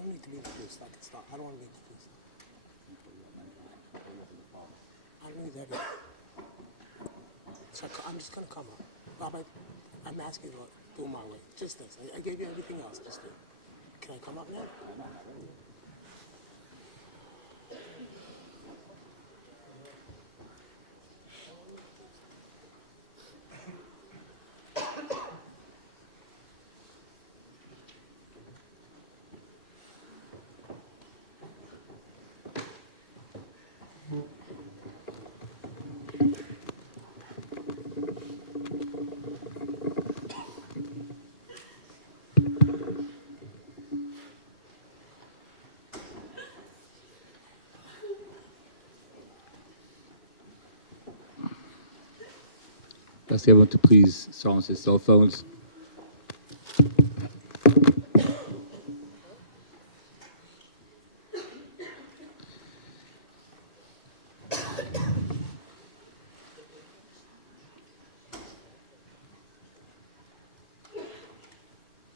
don't need to be introduced. I can start. I don't want to be introduced. I don't need that yet. So I'm just going to come up. Rabbi, I'm asking you to do it my way. Just this. I gave you everything else. Just do it. Can I come up now? Ask everyone to please silence their cell phones.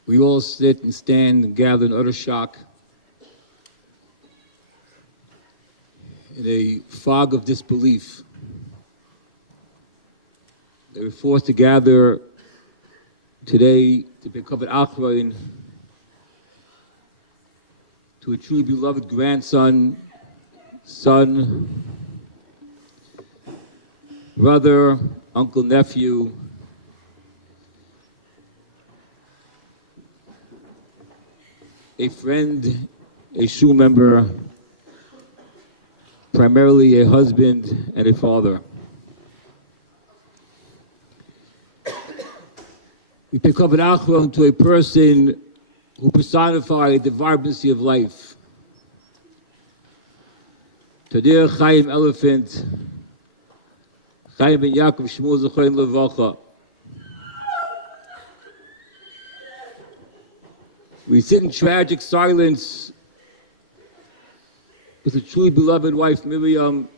We all sit and stand and gather in utter shock, in a fog of disbelief. They were forced to gather today to pick up an achrein to a truly beloved grandson, son, brother, uncle, nephew, a friend, a shul member, primarily a husband and a father. We pick up an achron to a person who personified the vibrancy of life. Today, Chaim Elefant, Chaim ben Yaakov Shmuel Zachayin Levaya. We sit in tragic silence with a truly beloved wife, Miriam,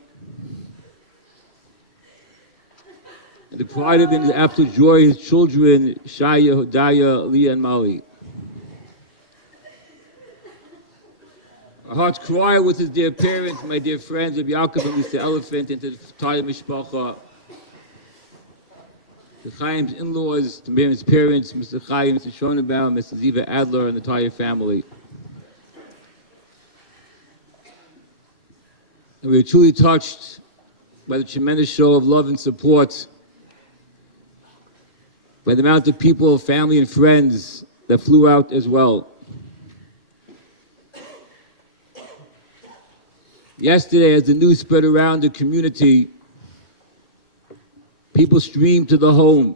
and the pride of his absolute joy, his children, Shaya, Hodaya, Leah, and Mali. Our hearts cry with his dear parents, my dear friends of Yaakov and Mr. Elefant, and to the Taya Mishpacha, to Chaim's in-laws, to Miriam's parents, Mr. Chaim, Mr. Schonenbaum, Mrs. Ziva Adler, and the Taya family. And we are truly touched by the tremendous show of love and support, by the amount of people, family, and friends that flew out as well. Yesterday, as the news spread around the community, people streamed to the home,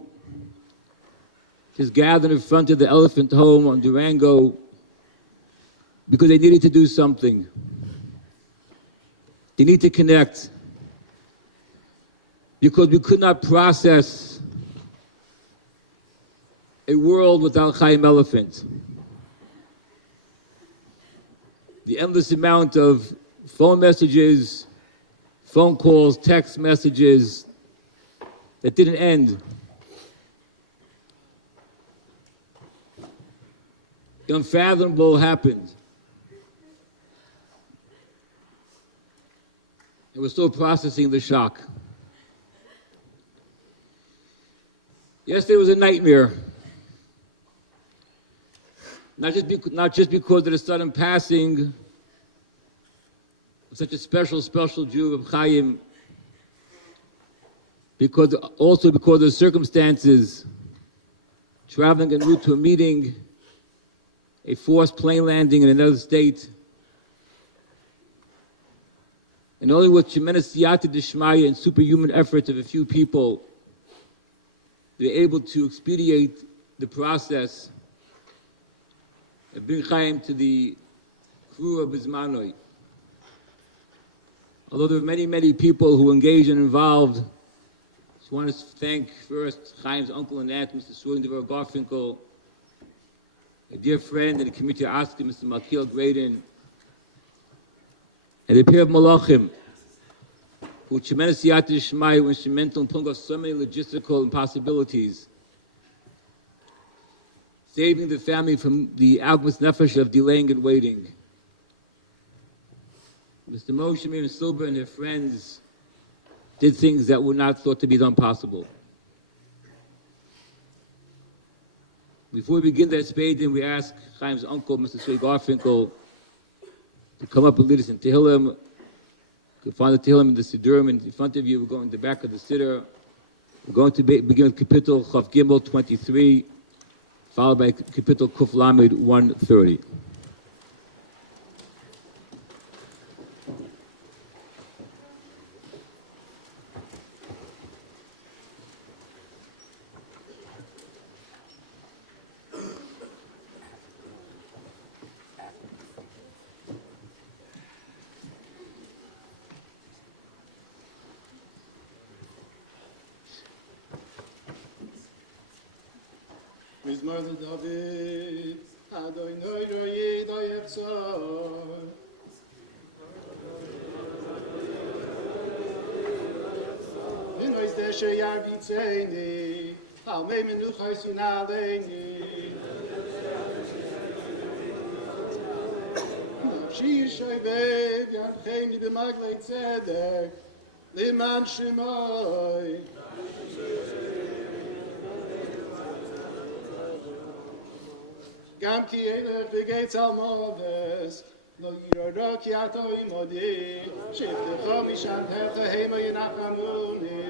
just gathered in front of the Elefant home on Durango because they needed to do something. They need to connect because we could not process a world without Chaim Elefant. The endless amount of phone messages, phone calls, text messages that didn't end. The unfathomable happened. And we're still processing the shock. Yesterday was a nightmare. Not just because of the sudden passing of such a special Jew of Chaim, also because of the circumstances, traveling en route to a meeting, a forced plane landing in another state, and only with tremendous siyata d'shmaya and superhuman efforts of a few people, they were able to expedite the process and bring Chaim to the crew of Bismanoi. Although there were many, many people who engaged and involved, I just want to thank first Chaim's uncle and aunt, Mr. Swillendever Garfinkel, a dear friend and a community Aski, Mr. Malkiel Graydon, and the pair of Malachim, who tremendous siyata d'shmaya were instrumental in pulling off so many logistical impossibilities, saving the family from the alchemist nefesh of delaying and waiting. Mr. Moshe Miriam Silber and her friends did things that were not thought to be done possible. Before we begin that spading, we ask Chaim's uncle, Mr. Sri Garfinkel, to come up and lead us in Tehillim. You can find the Tehillim in the Siddurim in front of you. We're going to the back of the Siddur. We're going to begin with Kapitel Chav Gimel 23, followed by Kapitel Kuf Lamed 130. Mizmor David, Adonai ro'yi do'yevtzor. V'nois deshe yarbitzeini, al mei menuchai sunaleini. Nafshi yishoyvev yadchem li b'maglei tzedek, liman shemoi. Gam ki elech v'geitz al moves, lo yirora ki ato imodi, shiftecho mishantecha heima yinachamuni.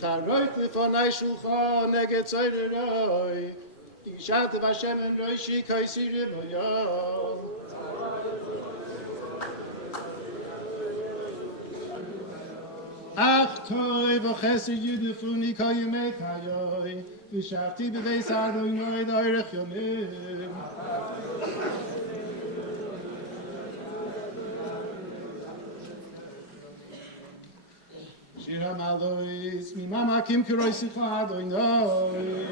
Taroich lefonai shulchan neged zoyreroi, tishat v'Hashem en roishi kaisi rivoyo. Ach toy v'chesed yudefuni kayimei kayoy, v'shavti b'beis Adonai d'orech yomim. Shir ha'malois mimamakim kiroisicha Adonai.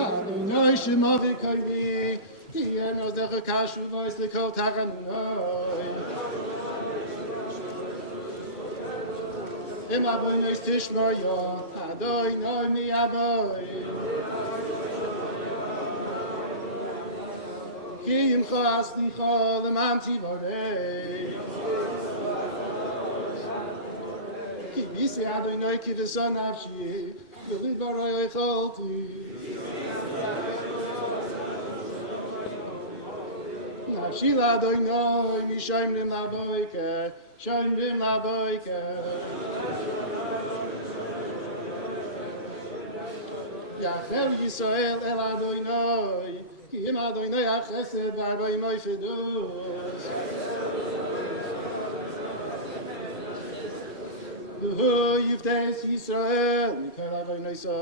Adonai shema v'kaymi, ki en ozecha kashu v'ois l'kol tachanunai. Im aboy neis tishmor yo, Adonai mi aboy. Ki im chaslicha leman tivorei. Ki misi Adonai ki v'son nafshi, yulid baroy echolti. Nafshi l'Adonai mi shoymrim laboike, shoymrim laboike. Yachel Yisrael el Adonai, ki im Adonai ha-chesed v'arba imoi fidus. V'hu yiftes Yisrael, mikol Adonai so.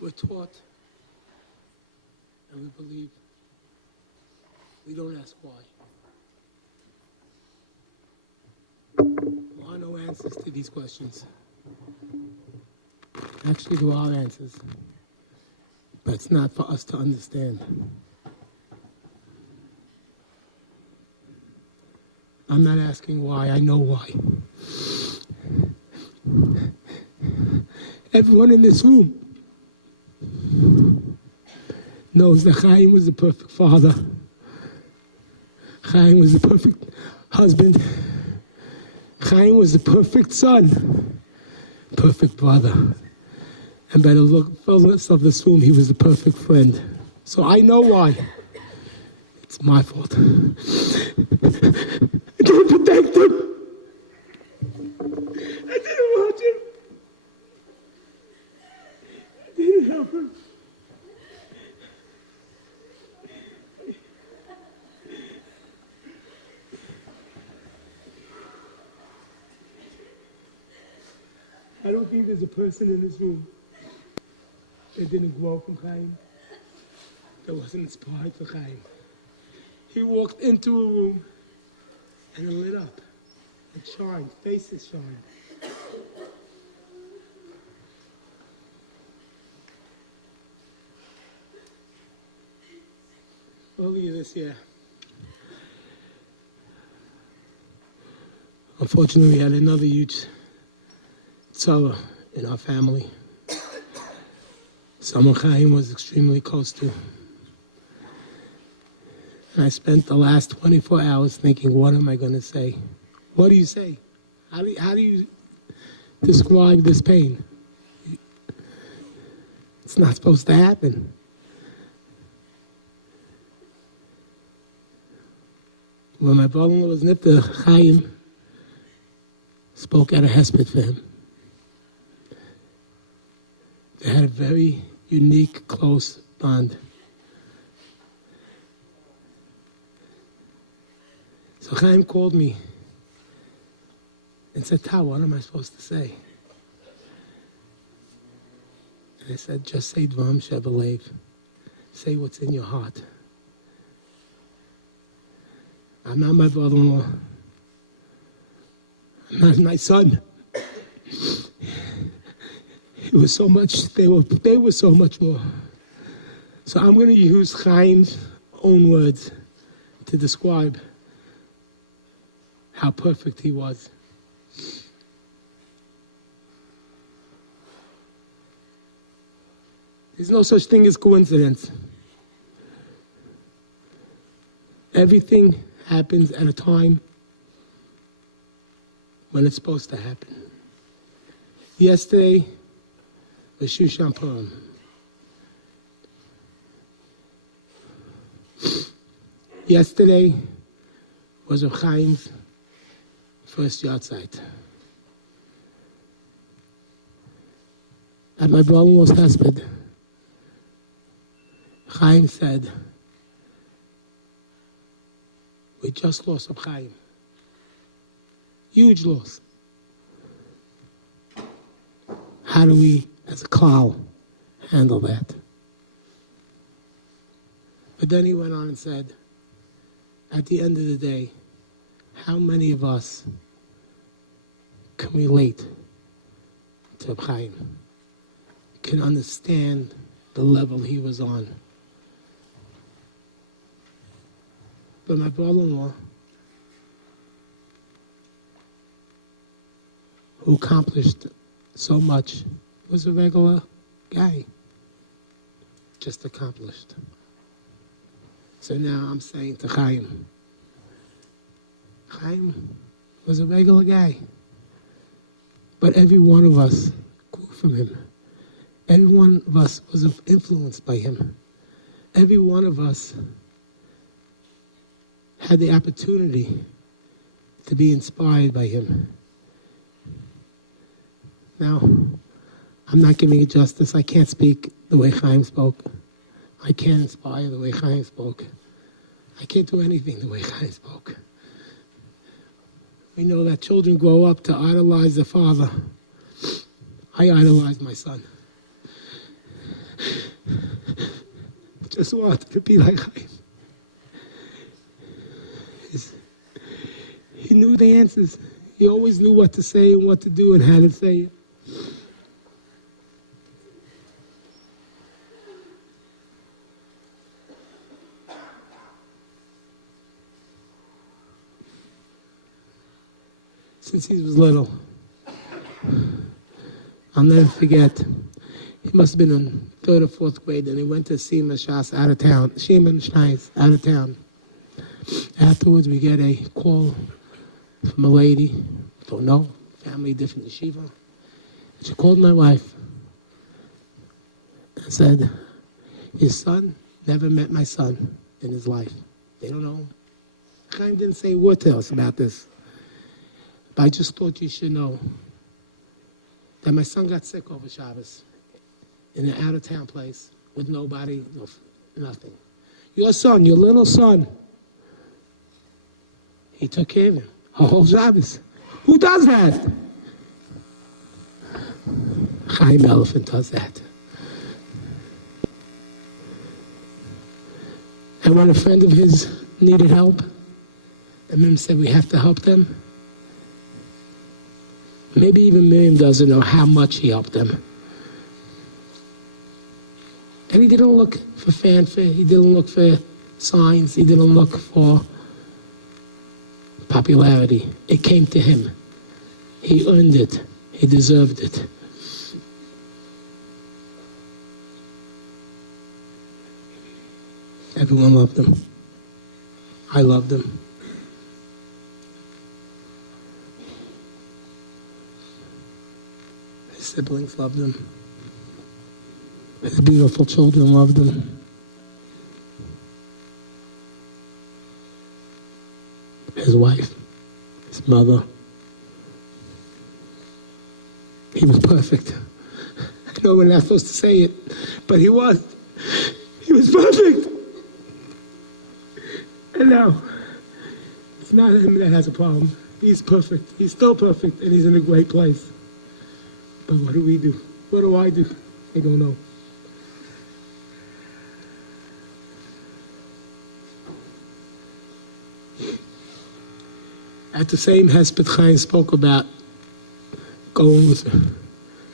We're taught, and we believe. We don't ask why. There are no answers to these questions. Actually, there are answers, but it's not for us to understand. I'm not asking why, I know why. Everyone in this room knows that Chaim was a perfect father. Chaim was the perfect husband. Chaim was the perfect son, perfect brother. And by the fullness of this room, he was the perfect friend. So I know why. It's my fault. I didn't protect him. I didn't want him. I didn't help him. I don't think there's a person in this room that didn't grow from Chaim, that wasn't inspired for Chaim. He walked into a room and it lit up. It shined, faces shined. Earlier this year, unfortunately, we had another huge tzara in our family. Someone Chaim was extremely close to. And I spent the last 24 hours thinking, what am I going to say? What do you say? How do you describe this pain? It's not supposed to happen. When my brother-in-law was nifter, Chaim spoke at a hesped for him. They had a very unique, close bond. So Chaim called me and said, "Ta, what am I supposed to say?" And I said, "Just say Dvarim Shebelev. Say what's in your heart. I'm not my brother-in-law. I'm not my son. It was so much, they were so much more." So I'm going to use Chaim's own words to describe how perfect he was. There's no such thing as coincidence. Everything happens at a time when it's supposed to happen. Yesterday was Shushan Purim. Yesterday was Rav Chaim's first yahrzeit. At my brother-in-law's hesped, Chaim said, "We just lost Rav Chaim. Huge loss. How do we, as a klal, handle that?" But then he went on and said, at the end of the day, how many of us can relate to Rav Chaim, can understand the level he was on? But my brother-in-law, who accomplished so much, was a regular guy, just accomplished. So now I'm saying to Chaim, Chaim was a regular guy, but every one of us grew from him. Every one of us was influenced by him. Every one of us had the opportunity to be inspired by him. Now, I'm not giving it justice. I can't speak the way Chaim spoke. I can't inspire the way Chaim spoke. I can't do anything the way Chaim spoke. We know that children grow up to idolize their father. I idolize my son. Just wanted to be like Chaim. He knew the answers. He always knew what to say and what to do and how to say it. Since he was little, I'll never forget. He must have been in 3rd or 4th grade, and he went to Shima Shas out of town. Shima Shas out of town. Afterwards, we get a call from a lady, don't know, family, different yeshiva. She called my wife and said, his son never met my son in his life. They don't know. Chaim didn't say a word to us about this. But I just thought you should know that my son got sick over Shabbos in an out-of-town place with nobody, nothing. Your son, your little son, he took care of him a whole Shabbos. Who does that? Chaim Elefant does that. And when a friend of his needed help, and Miriam said we have to help them, maybe even Miriam doesn't know how much he helped them. And he didn't look for fanfare, he didn't look for signs, he didn't look for popularity. It came to him. He earned it. He deserved it. Everyone loved him. I loved him. His siblings loved him. His beautiful children loved him. His wife, his mother. He was perfect. I know we're not supposed to say it, but he was. He was perfect. And now, it's not him that has a problem. He's perfect. He's still perfect, and he's in a great place. But what do we do? What do I do? I don't know. At the same Hesped Chaim spoke about going with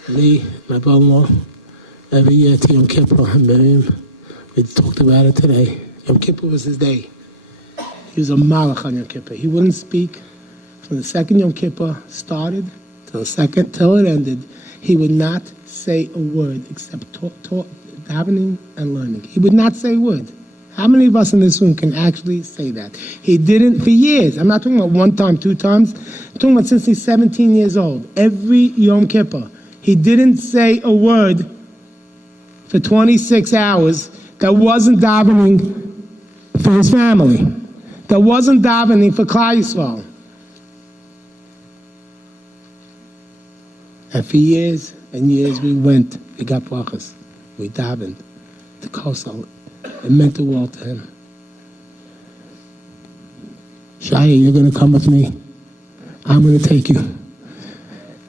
me, my brother-in-law, every year to Yom Kippur and Miriam. We talked about it today. Yom Kippur was his day. He was a malach on Yom Kippur. He wouldn't speak from the second Yom Kippur started till it ended. He would not say a word except davening and learning. He would not say a word. How many of us in this room can actually say that? He didn't for years. I'm not talking about one time, two times. I'm talking about since he's 17 years old. Every Yom Kippur, he didn't say a word for 26 hours that wasn't davening for his family, that wasn't davening for Klal Yisrael. And for years and years we went, we got brachas, we davened, the kosel. It meant the world to him. Shaya, you're going to come with me. I'm going to take you.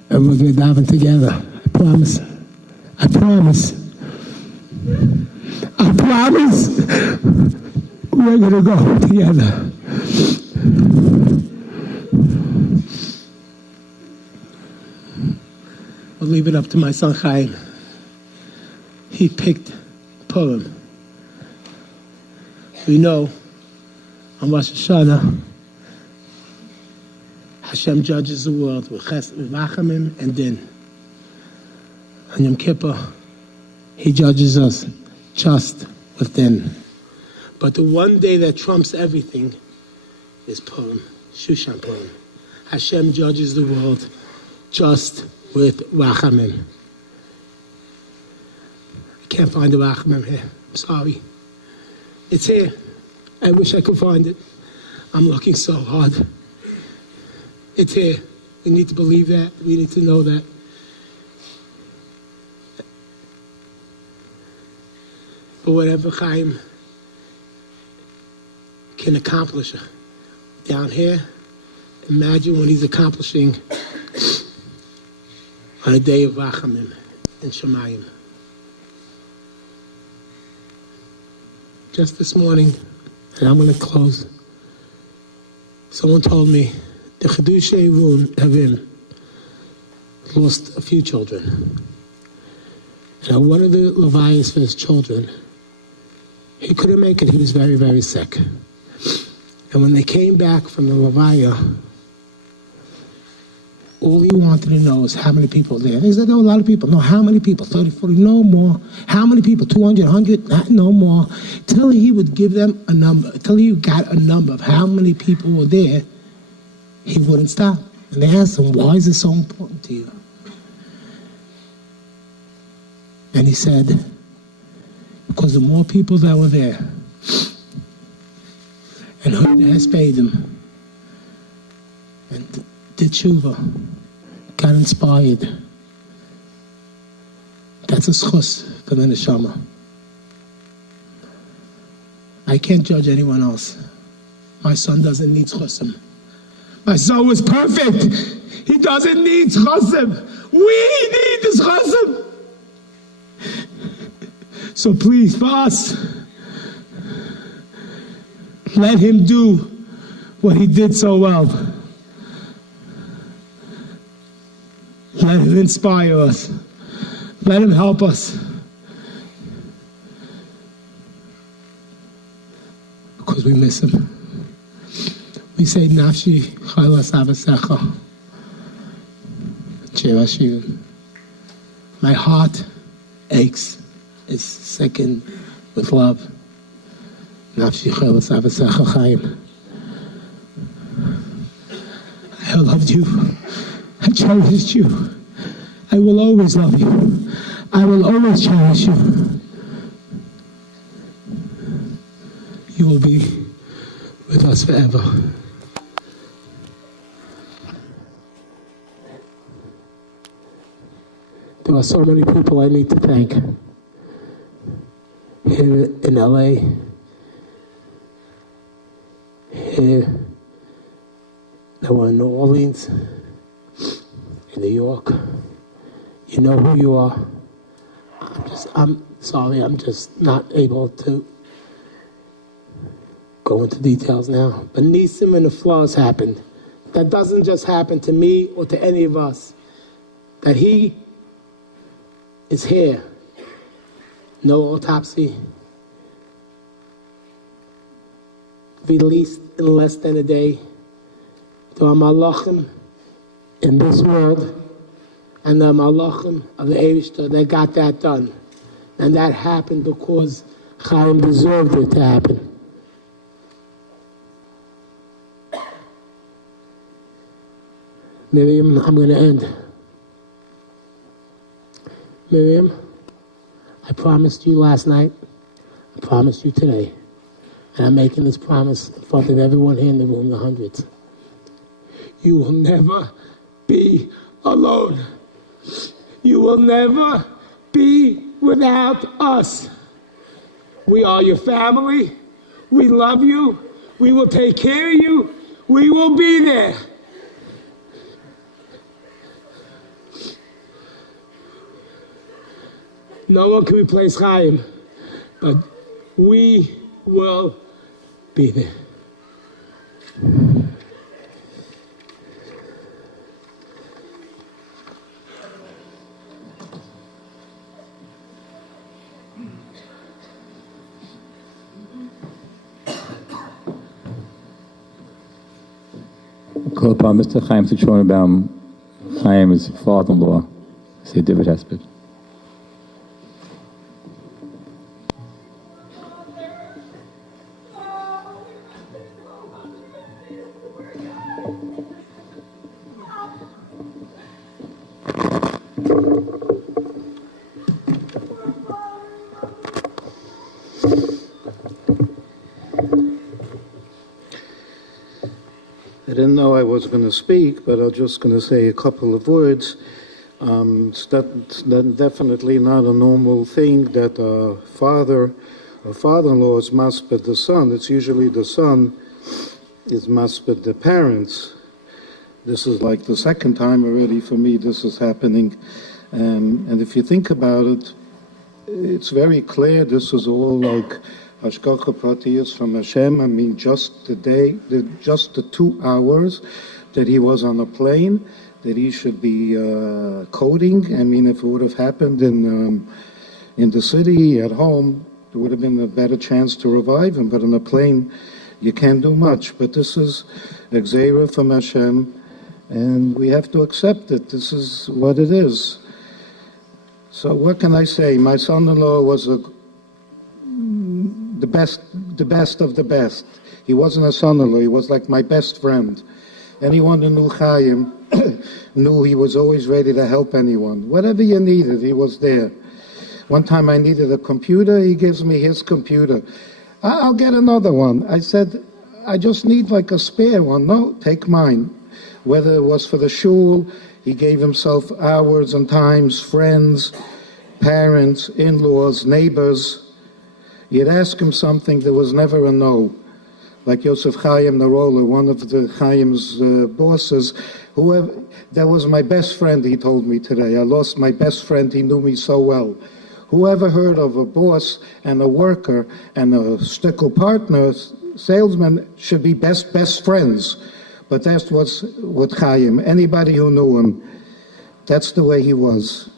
And we're going to daven together. I promise. I promise. I promise. We're going to go together. I'll leave it up to my son Chaim. He picked Purim. We know on Rosh Hashanah, Hashem judges the world with rachamim and din. On Yom Kippur, he judges us just with din. But the one day that trumps everything is Purim, Shushan Purim. Hashem judges the world just with rachamim. I can't find the rachamim here. I'm sorry. It's here. I wish I could find it. I'm looking so hard. It's here. We need to believe that. We need to know that. But whatever Chaim can accomplish down here, imagine what he's accomplishing on a day of Rachamim in Shemayim. Just this morning, and I'm going to close, someone told me the Chedushay Avim lost a few children. And one of the Levayas for his children, he couldn't make it. He was very, very sick. And when they came back from the Levaya, All he wanted to know is how many people were there. They said there were a lot of people. No, how many people? 30, 40, no more. How many people? 200, 100, no more. Till he would give them a number, till he got a number of how many people were there, he wouldn't stop. And they asked him, why is it so important to you? And he said, because the more people that were there and heard the Hespedim and did tshuva, got inspired. That's a schus for the neshama. I can't judge anyone else. My son doesn't need schusim. My son was perfect. He doesn't need schusim. We need the schusim. So please, for us, let him do what he did so well. Let him inspire us. Let him help us. Because we miss him. We say, Nafshi chalas avasecha. Chevashivim. My heart aches, is sickened with love. Nafshi chalas avasecha Chaim. I loved you. I cherished you. I will always love you. I will always cherish you. You will be with us forever. There are so many people I need to thank. Here in LA, here, that were in New Orleans, in New York. You know who you are. I'm sorry, I'm just not able to go into details now. But Nisim and the flaws happened. That doesn't just happen to me or to any of us. That he is here. No autopsy. Released in less than a day. To our malachim in this world, and the malachim of the Eivishter, they got that done. And that happened because Chaim deserved it to happen. Miriam, I'm going to end. Miriam, I promised you last night, I promised you today, and I'm making this promise in front of everyone here in the room, the hundreds. You will never be alone. You will never be without us. We are your family. We love you. We will take care of you. We will be there. No one can replace Chaim, but we will be there. Call upon Mr. Chaim Sichornbaum, Chaim's father-in-law, say David Hesped. I didn't know I was going to speak, but I'm just going to say a couple of words. It's definitely not a normal thing that a father or father-in-law is masped the son. It's usually the son is masped the parents. This is like the second time already for me this is happening. And if you think about it, it's very clear this is all like Hashgacha Pratiyus from Hashem. I mean, just the 2 hours that he was on a plane, that he should be coding. I mean, if it would have happened in the city, at home, there would have been a better chance to revive him. But on a plane, you can't do much. But this is Exera from Hashem, and we have to accept it. This is what it is. So what can I say? My son-in-law was the best of the best. He wasn't a son-in-law, he was like my best friend. Anyone who knew Chaim knew he was always ready to help anyone. Whatever you needed, he was there. One time I needed a computer, he gives me his computer. I'll get another one. I said, I just need like a spare one. No, take mine. Whether it was for the shul, he gave himself hours and times, friends, parents, in-laws, neighbors. You'd ask him something, there was never a no. Like Yosef Chaim Narola, one of the Chaim's bosses, that was my best friend, he told me today. I lost my best friend, he knew me so well. Whoever heard of a boss and a worker and a stickle partner, salesman, should be best friends. But that's what Chaim, anybody who knew him, that's the way he was.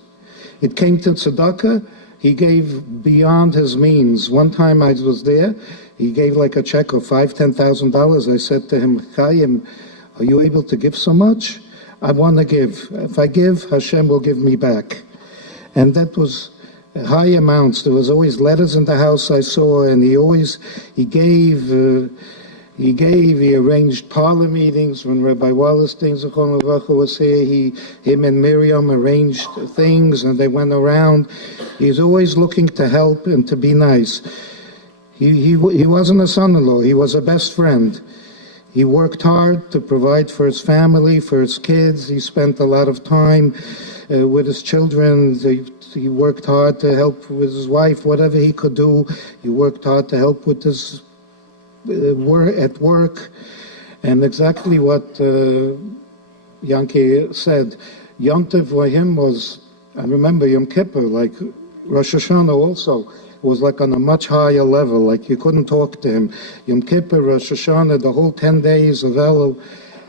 It came to tzedakah, he gave beyond his means. One time I was there, he gave like a check of $5,000-$10,000. I said to him, Chaim, are you able to give so much? I want to give. If I give, Hashem will give me back. And that was high amounts. There was always letters in the house I saw, and he arranged parlor meetings when Rabbi Wallerstein Zichron Levacha was here. Him and Miriam arranged things, and they went around. He's always looking to help and to be nice. He wasn't a son-in-law. He was a best friend. He worked hard to provide for his family, for his kids. He spent a lot of time with his children. He worked hard to help with his wife, whatever he could do. He worked hard to help with his at work. And exactly what Yankee said, Yom Tov for him was, I remember Yom Kippur, like Rosh Hashanah also. It was like on a much higher level, like you couldn't talk to him. Yom Kippur, Rosh Hashanah, the whole 10 days of Elul.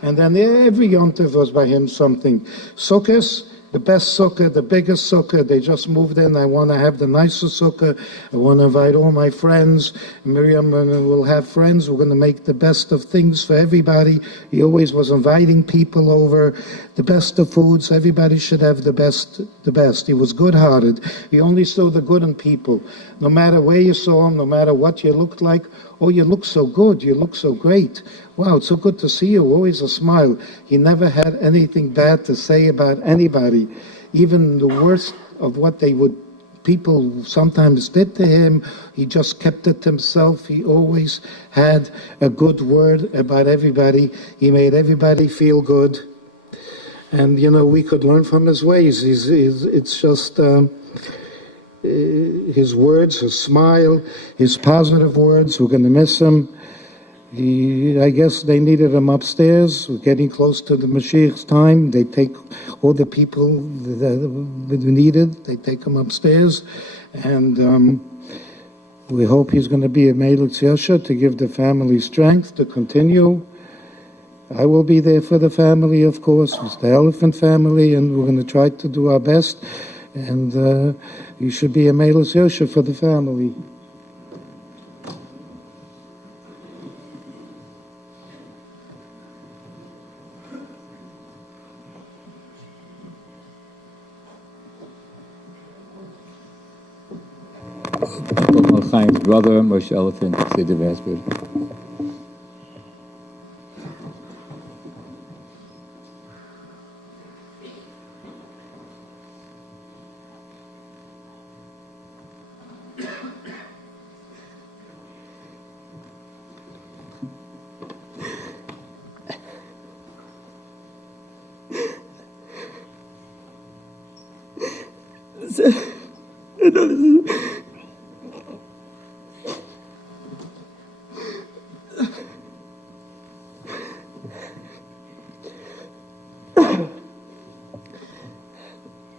And then every Yom Tov was by him something. Sukkot, the best sukkah, the biggest sukkah. They just moved in. I want to have the nicest sukkah. I want to invite all my friends. Miriam will have friends. We're going to make the best of things for everybody. He always was inviting people over. The best of foods. Everybody should have the best. He was good-hearted. He only saw the good in people. No matter where you saw him, no matter what you looked like, oh, you look so good. You look so great. Wow, it's so good to see you. Always a smile. He never had anything bad to say about anybody. Even the worst of what people sometimes did to him, he just kept it to himself. He always had a good word about everybody. He made everybody feel good. And, we could learn from his ways. It's just his words, his smile, his positive words. We're going to miss him. I guess they needed him upstairs. We're getting close to the Mashiach's time. They take all the people that needed, they take him upstairs. And we hope he's going to be a Meilutz Yosha to give the family strength to continue. I will be there for the family, of course. It's the Elefant family, and we're going to try to do our best. And you should be a Meilutz Yosha for the family. Chaim's brother, Moshe Elefant, say the Vesper.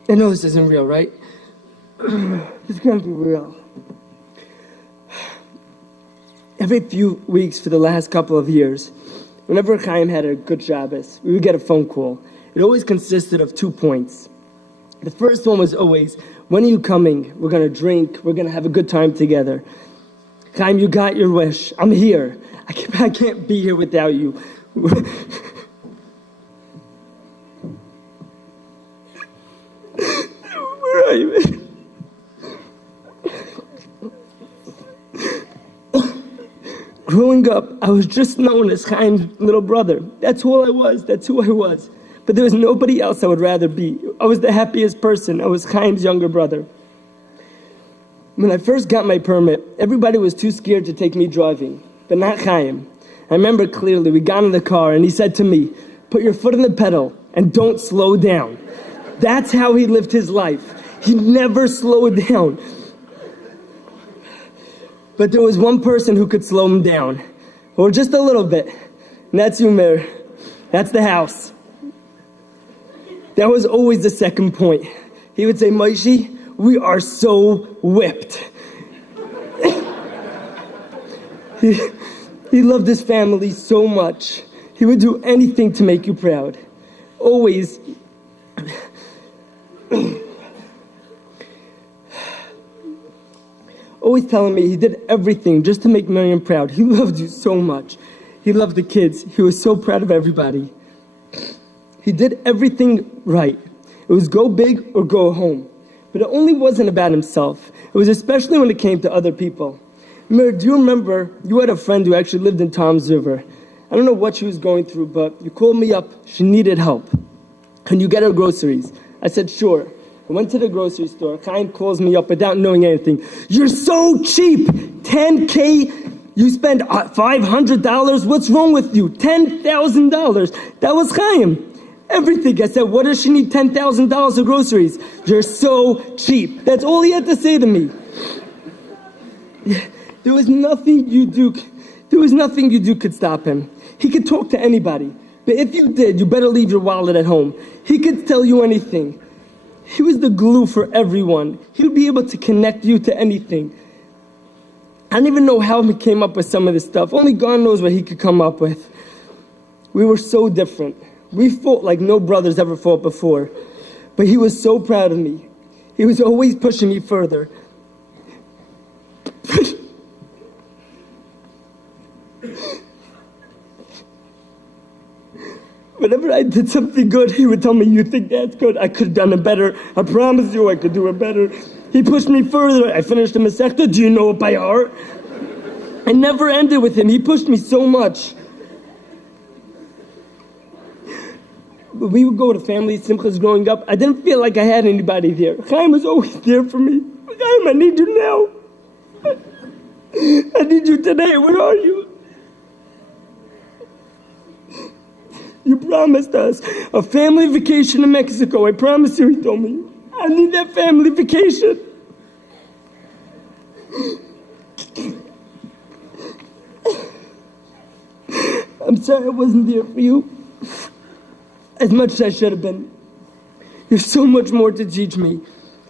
I know this isn't real, right? It's gonna be real. Every few weeks for the last couple of years, whenever Chaim had a good Shabbos, we would get a phone call. It always consisted of 2 points. The first one was always, when are you coming? We're gonna drink, we're gonna have a good time together. Chaim, you got your wish. I'm here. I can't be here without you. Chaim. Growing up, I was just known as Chaim's little brother. That's all I was. That's who I was. But there was nobody else I would rather be. I was the happiest person. I was Chaim's younger brother. When I first got my permit, everybody was too scared to take me driving, but not Chaim. I remember clearly, we got in the car and he said to me, "Put your foot on the pedal and don't slow down." That's how he lived his life. He never slowed down. But there was one person who could slow him down, or just a little bit, and that's you, Meir. That's the house. That was always the second point. He would say, "Moshe, we are so whipped." He loved his family so much. He would do anything to make you proud. Always. Always telling me he did everything just to make Miriam proud. He loved you so much. He loved the kids. He was so proud of everybody. He did everything right. It was go big or go home. But it only wasn't about himself. It was especially when it came to other people. Mir, do you remember you had a friend who actually lived in Tom's River? I don't know what she was going through, but you called me up. She needed help. Can you get her groceries? I said, sure. I went to the grocery store. Chaim calls me up without knowing anything. "You're so cheap! $10K? You spend $500? What's wrong with you? $10,000. That was Chaim. Everything. I said, what does she need $10,000 of groceries? You're so cheap. That's all he had to say to me. There was nothing you do could stop him. He could talk to anybody. But if you did, you better leave your wallet at home. He could tell you anything. He was the glue for everyone. He would be able to connect you to anything. I don't even know how he came up with some of this stuff. Only God knows what he could come up with. We were so different. We fought like no brothers ever fought before. But he was so proud of me. He was always pushing me further. Whenever I did something good, he would tell me, "You think that's good? I could have done it better. I promise you I could do it better." He pushed me further. I finished the Masechta. Do you know it by heart? I never ended with him. He pushed me so much. When we would go to family simchas growing up, I didn't feel like I had anybody there. Chaim was always there for me. Chaim, I need you now. I need you today. Where are you? You promised us a family vacation in Mexico. I promise you, he told me. I need that family vacation. I'm sorry I wasn't there for you as much as I should have been. There's so much more to teach me.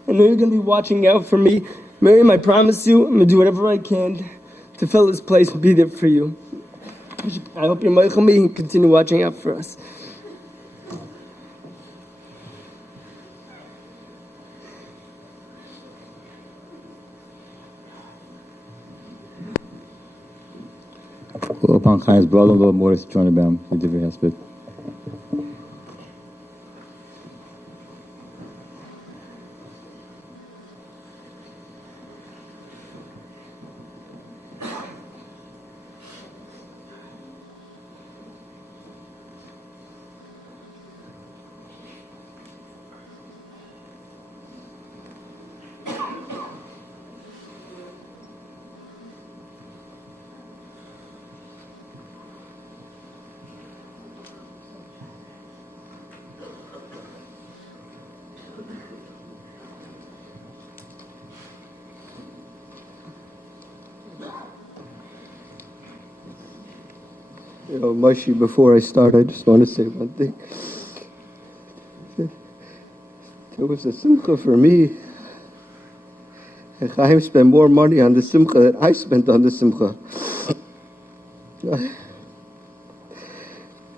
I know you're going to be watching out for me. Miriam, I promise you, I'm going to do whatever I can to fill this place and be there for you. I hope you're Michael me and continue watching out for us. Upon Chaim's brother, Lord Morris, join about the Divrei Hesped. You know, Moshe, before I start, I just want to say one thing. There was a simcha for me. And Chaim spent more money on the simcha than I spent on the simcha.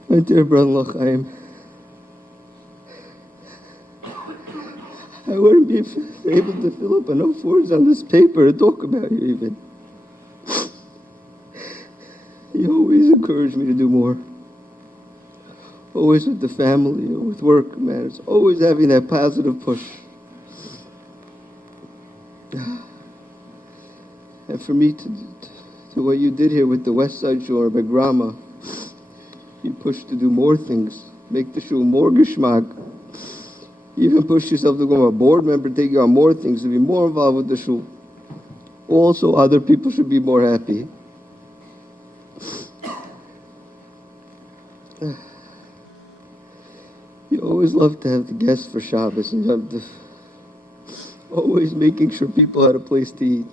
My dear brother Chaim, I wouldn't be able to fill up enough words on this paper to talk about you even. You always encouraged me to do more. Always with the family or with work matters. Always having that positive push. And for me to what you did here with the West Side Shul by Grandma, you pushed to do more things, make the shul more geschmack. You even pushed yourself to become a board member, take you on more things, to be more involved with the shul. Also, other people should be more happy. You always love to have the guests for Shabbos, and you have to always making sure people had a place to eat.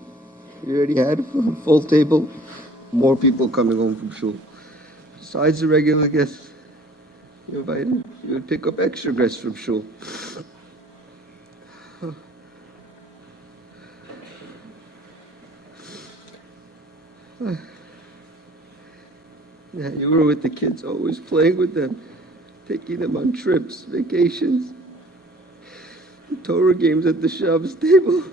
You already had a full table, more people coming home from shul. Besides the regular guests, you invited, you would pick up extra guests from shul. Yeah, you were with the kids, always playing with them, taking them on trips, vacations, Torah games at the Shabbos table.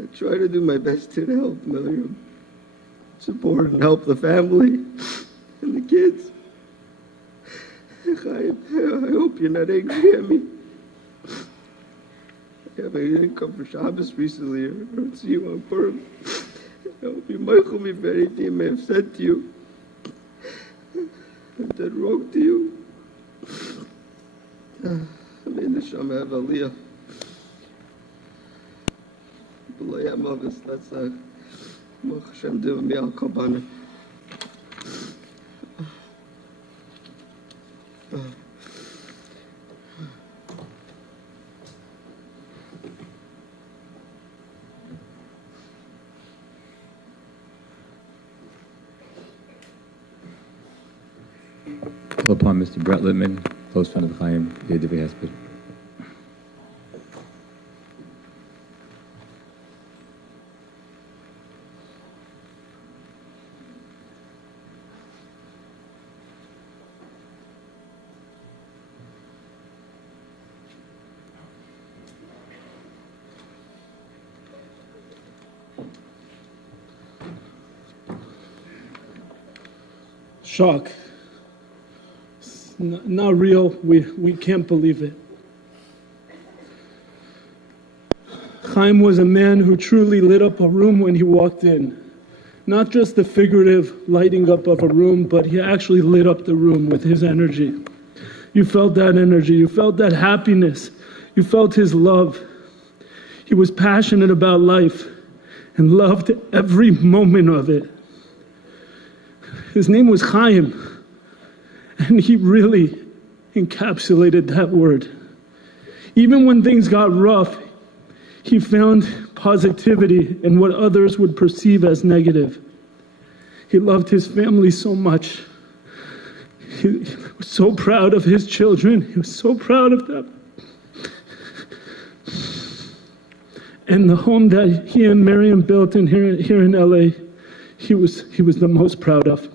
I try to do my best to help Miriam, support and help the family and the kids. I hope you're not angry at me. I didn't come for Shabbos recently or see you on Purim. I hope you michael me for anything I may have said to you. I did wrong to you. May the Shem have Aliyah. B'lay Amavis, that's Hashem do me al Kabana. Call upon Mr. Brett Littman, close friend of the Chaim, the Divrei Hesped. Shock. Not real. We can't believe it. Chaim was a man who truly lit up a room when he walked in. Not just the figurative lighting up of a room, but he actually lit up the room with his energy. You felt that energy. You felt that happiness. You felt his love. He was passionate about life and loved every moment of it. His name was Chaim. And he really encapsulated that word. Even when things got rough, he found positivity in what others would perceive as negative. He loved his family so much. He was so proud of his children. He was so proud of them. And the home that he and Miriam built here in LA, he was the most proud of.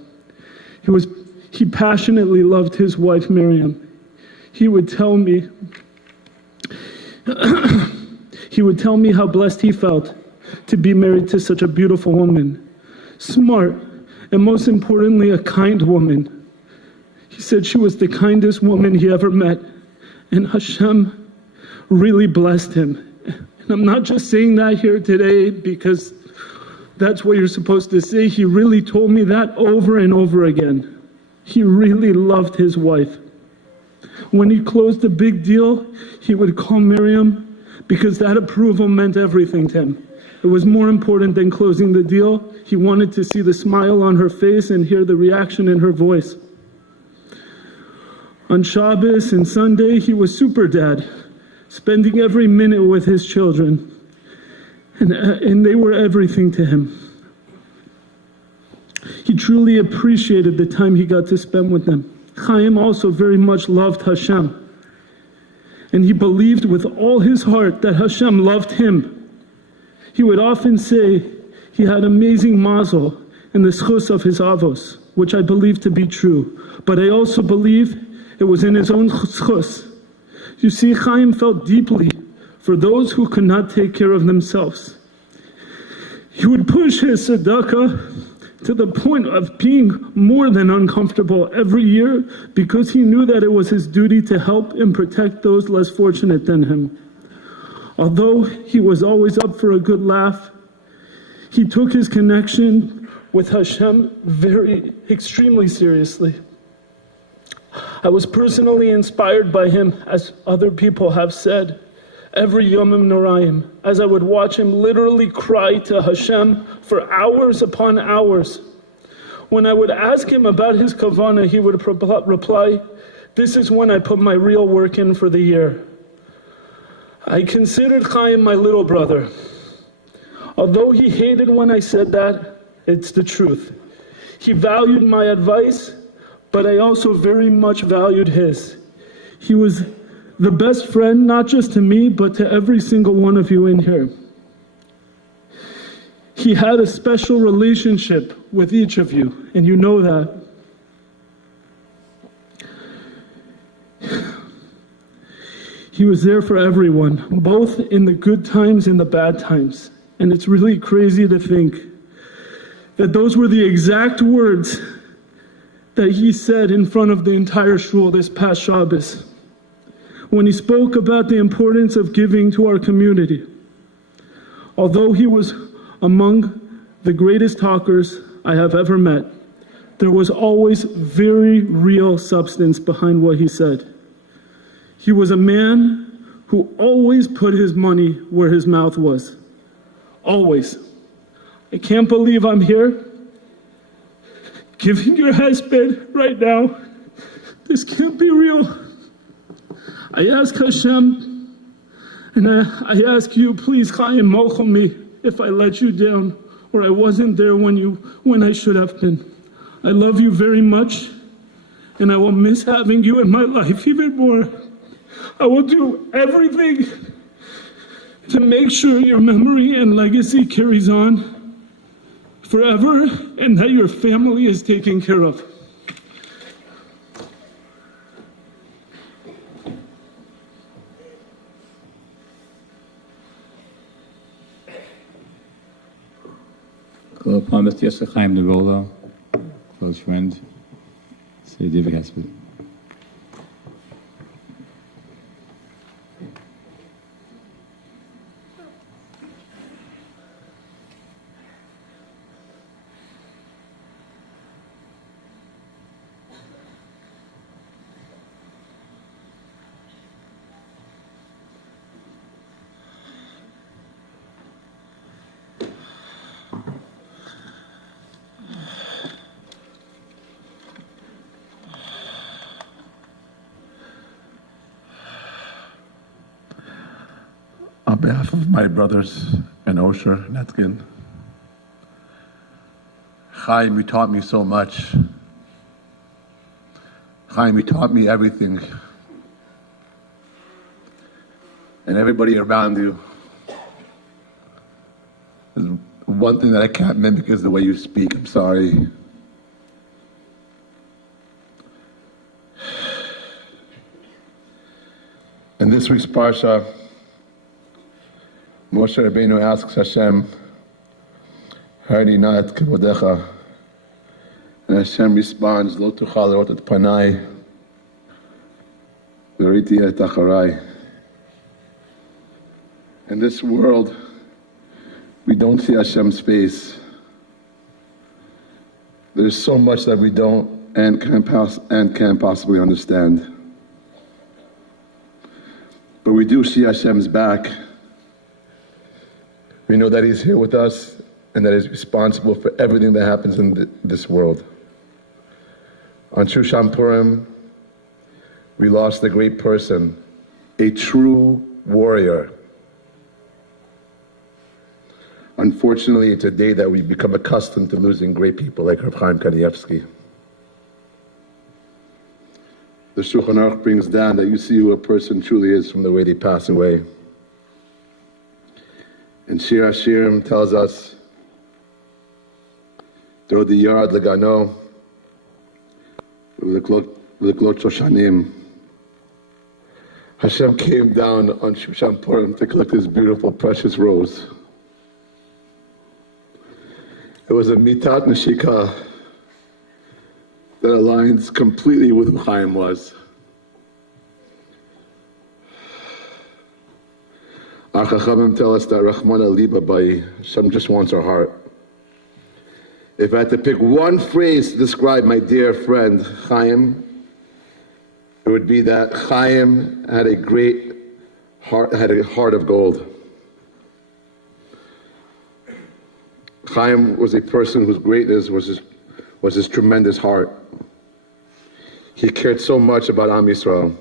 He passionately loved his wife, Miriam. He would tell me how blessed he felt to be married to such a beautiful woman, smart, and most importantly, a kind woman. He said she was the kindest woman he ever met, and Hashem really blessed him. And I'm not just saying that here today because that's what you're supposed to say. He really told me that over and over again. He really loved his wife. When he closed a big deal, he would call Miriam because that approval meant everything to him. It was more important than closing the deal. He wanted to see the smile on her face and hear the reaction in her voice. On Shabbos and Sunday, he was super dad, spending every minute with his children. And they were everything to him. He truly appreciated the time he got to spend with them. Chaim also very much loved Hashem. And he believed with all his heart that Hashem loved him. He would often say he had amazing mazel in the schus of his avos, which I believe to be true. But I also believe it was in his own schus. You see, Chaim felt deeply for those who could not take care of themselves. He would push his tzedakah to the point of being more than uncomfortable every year because he knew that it was his duty to help and protect those less fortunate than him. Although he was always up for a good laugh, he took his connection with Hashem extremely seriously. I was personally inspired by him, as other people have said, every Yomim Noraim, as I would watch him literally cry to Hashem for hours upon hours. When I would ask him about his kavanah, he would reply, "This is when I put my real work in for the year." I considered Chaim my little brother. Although he hated when I said that, it's the truth. He valued my advice, but I also very much valued his. He was the best friend, not just to me, but to every single one of you in here. He had a special relationship with each of you, and you know that. He was there for everyone, both in the good times and the bad times. And it's really crazy to think that those were the exact words that he said in front of the entire shul this past Shabbos, when he spoke about the importance of giving to our community. Although he was among the greatest talkers I have ever met, there was always very real substance behind what he said. He was a man who always put his money where his mouth was. Always. I can't believe I'm here giving your husband right now. This can't be real. I ask Hashem, and I ask you, please, Chaim, mochel me if I let you down or I wasn't there when I should have been. I love you very much, and I will miss having you in my life even more. I will do everything to make sure your memory and legacy carries on forever and that your family is taken care of. Call upon Mr. Yosef Chaim Negola, close friend, say David Hesped. On behalf of my brothers and Osher, Netkin, Chaim, you taught me so much. Chaim, you taught me everything. And everybody around you. There's one thing that I can't mimic is the way you speak. I'm sorry. In this week's Parsha, Moshe Rabbeinu asks Hashem, Harni na et kevodecha. And Hashem responds, Lo tuchal lirot et panai, v'riti et acharai. In this world, we don't see Hashem's face. There's so much that we don't and can't possibly understand. But we do see Hashem's back. We know that He's here with us and that He's responsible for everything that happens in this world. On Shushan Purim, we lost a great person, a true warrior. Unfortunately, it's a day that we become accustomed to losing great people like Rav Chaim Kanievsky. The Shulchan Aruch brings down that you see who a person truly is from the way they pass away. And Shir Hashirim tells us, through the yard legano, v'leklot shoshanim. Hashem came down on Shushan Purim to collect His beautiful, precious rose. It was a mitat neshika that aligns completely with who Chaim was. Our Chachamim tell us that Rahmana Liba Bai, Hashem just wants our heart. If I had to pick one phrase to describe my dear friend Chaim, it would be that Chaim had a great heart, had a heart of gold. Chaim was a person whose greatness was his tremendous heart. He cared so much about Am Yisrael.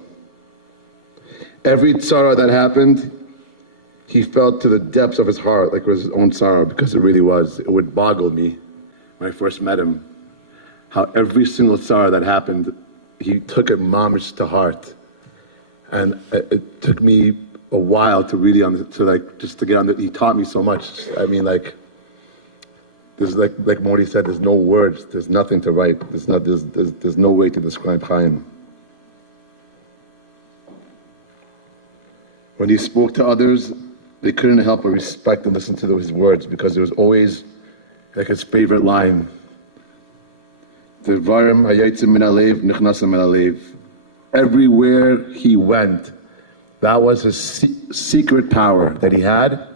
Every tzara that happened, he felt to the depths of his heart like it was his own tzara, because it really was. It would boggle me when I first met him, how every single tzara that happened, he took it mamish to heart. And it took me a while to really, just to get on he taught me so much. I mean, there's like Morty said, there's no words, there's nothing to write. There's no way to describe Chaim. When he spoke to others, they couldn't help but respect and listen to his words, because it was always like his favorite line. Devarim hayotzim min halev nichnasim min halev. Everywhere he went, that was his secret power that he had.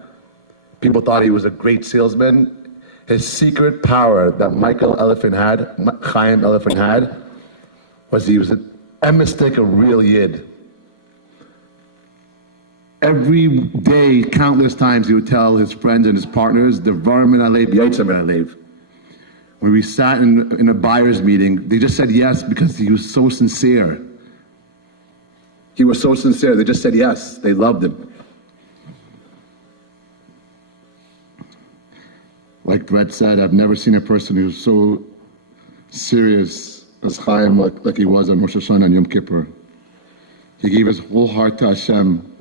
People thought he was a great salesman. His secret power that Chaim Elefant had, was he was an emistic, a real yid. Every day, countless times, he would tell his friends and his partners, Devarim min halev yotzim min halev. When we sat in a buyer's meeting, they just said yes because he was so sincere. He was so sincere, they just said yes. They loved him. Like Brett said, I've never seen a person who's so serious as Chaim, like he was on Rosh Hashanah and Yom Kippur. He gave his whole heart to Hashem,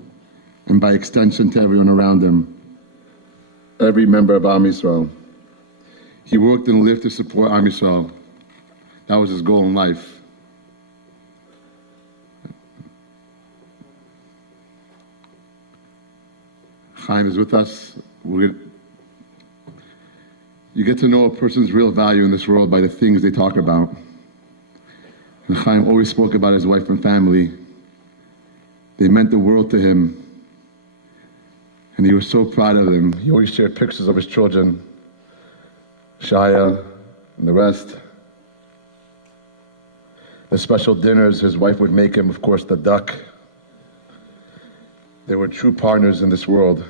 and by extension to everyone around him, every member of Am Yisrael. He worked and lived to support Am Yisrael. That was his goal in life. Chaim is with us. You get to know a person's real value in this world by the things they talk about. And Chaim always spoke about his wife and family. They meant the world to him. And he was so proud of them. He always shared pictures of his children, Shaya and the rest. The special dinners his wife would make him, of course, the duck. They were true partners in this world.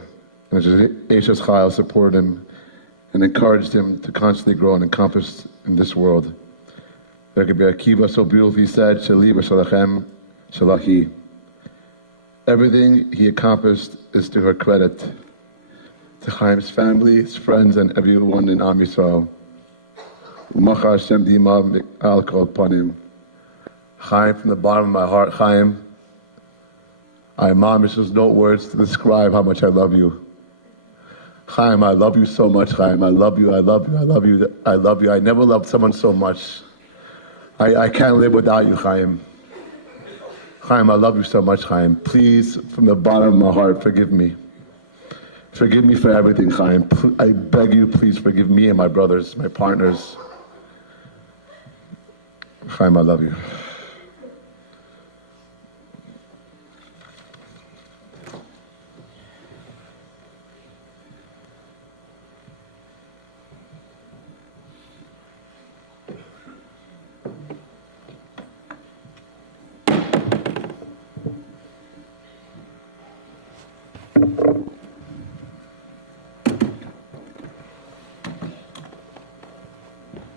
And Eishes Chayil supported him and encouraged him to constantly grow and encompass in this world. There could be Akiva so beautifully said, Shali v'shalachem shalachi. Everything he accomplished is to her credit. To Chaim's family, his friends, and everyone in Am Yisrael. U'macha Hashem di'ima al kol panim. Chaim, from the bottom of my heart, Chaim, there's no words to describe how much I love you. Chaim, I love you so much, Chaim. I love you, I love you, I love you, I love you. I never loved someone so much. I can't live without you, Chaim. Chaim, I love you so much, Chaim. Please, from the bottom of my heart, forgive me. Forgive me for everything, Chaim. I beg you, please forgive me and my brothers, my partners. Chaim, I love you.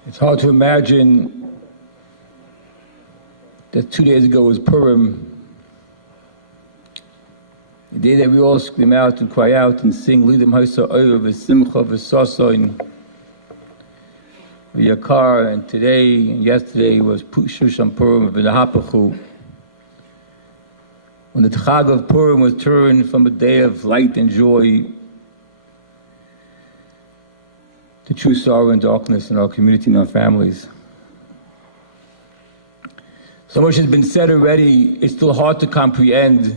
It's hard to imagine that 2 days ago was Purim, the day that we all scream out and cry out and sing Lidim Haisa Oyer V'Simcha V'Sasoin V'Yakar, and today and yesterday was Shushan Purim V'Nahapachu, when the Chag of Purim was turned from a day of light and joy to true sorrow and darkness in our community and our families. So much has been said already, it's still hard to comprehend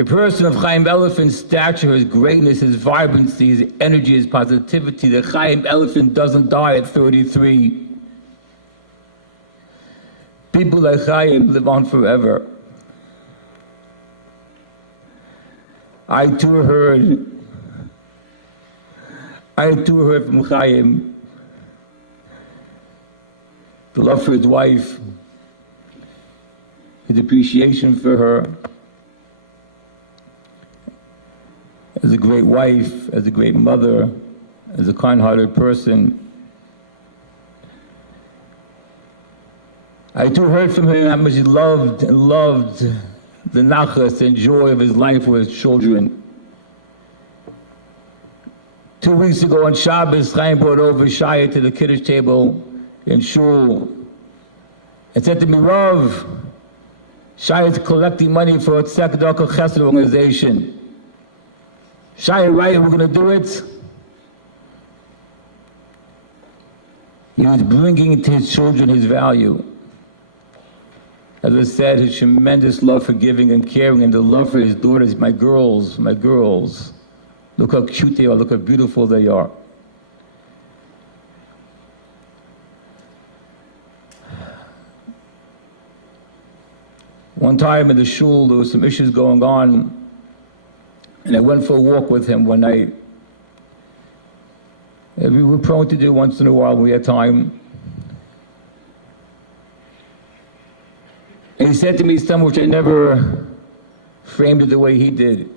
A person of Chaim Elefant's stature, his greatness, his vibrancy, his energy, his positivity, that Chaim Elefant doesn't die at 33. People like Chaim live on forever. I too heard from Chaim the love for his wife, his appreciation for her, as a great wife, as a great mother, as a kind-hearted person. I too heard from him how much he loved the nachas and joy of his life with his children. 2 weeks ago on Shabbos, Chaim brought over Shaya to the Kiddush table in Shul and said to me, Rav, Shaya is collecting money for a Tzedakah Chesed organization. Shaya, right, we're going to do it. He was bringing to his children his value. As I said, his tremendous love for giving and caring, and the love for his daughters, my girls. Look how cute they are, look how beautiful they are. One time in the shul, there were some issues going on, and I went for a walk with him one night. And we were prone to do once in a while when we had time. And he said to me something which I never framed it the way he did.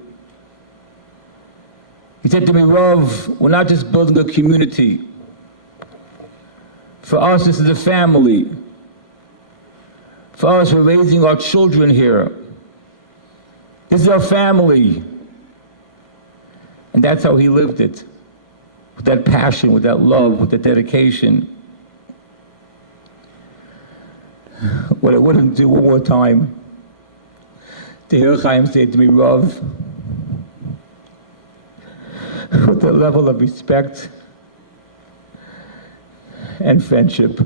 He said to me, Rav, we're not just building a community. For us, this is a family. For us, we're raising our children here. This is our family. And that's how he lived it. With that passion, with that love, with that dedication. What I wouldn't do one more time, to hear Chaim say to me, Rav, with the level of respect and friendship.